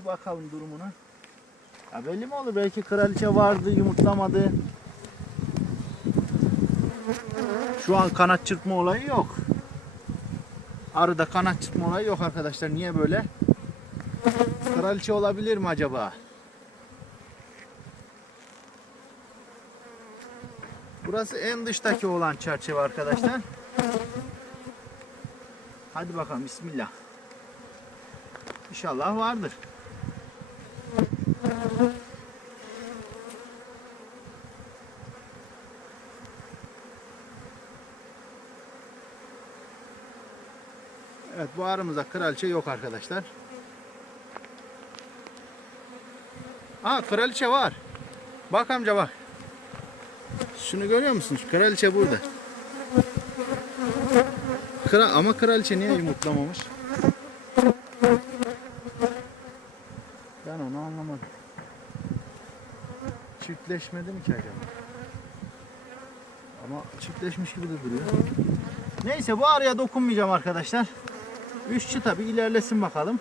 bir bakalım durumuna. Ya belli mi olur? Belki kraliçe vardı, yumurtlamadı. Şu an kanat çırpma olayı yok. Arıda kanat çırpma olayı yok arkadaşlar. Niye böyle? Kraliçe olabilir mi acaba? Burası en dıştaki olan çerçeve arkadaşlar. Hadi bakalım bismillah. İnşallah vardır. Evet bu arımızda kraliçe yok arkadaşlar. Aa kraliçe var. Bak amca bak. Şunu görüyor musunuz? Kraliçe burada. Kra ama kraliçe niye yumurtlamamış? Ben onu anlamadım. Çiftleşmedi mi ki acaba? Ama çiftleşmiş gibi de duruyor. Neyse bu araya dokunmayacağım arkadaşlar. Üç çıta bir ilerlesin bakalım.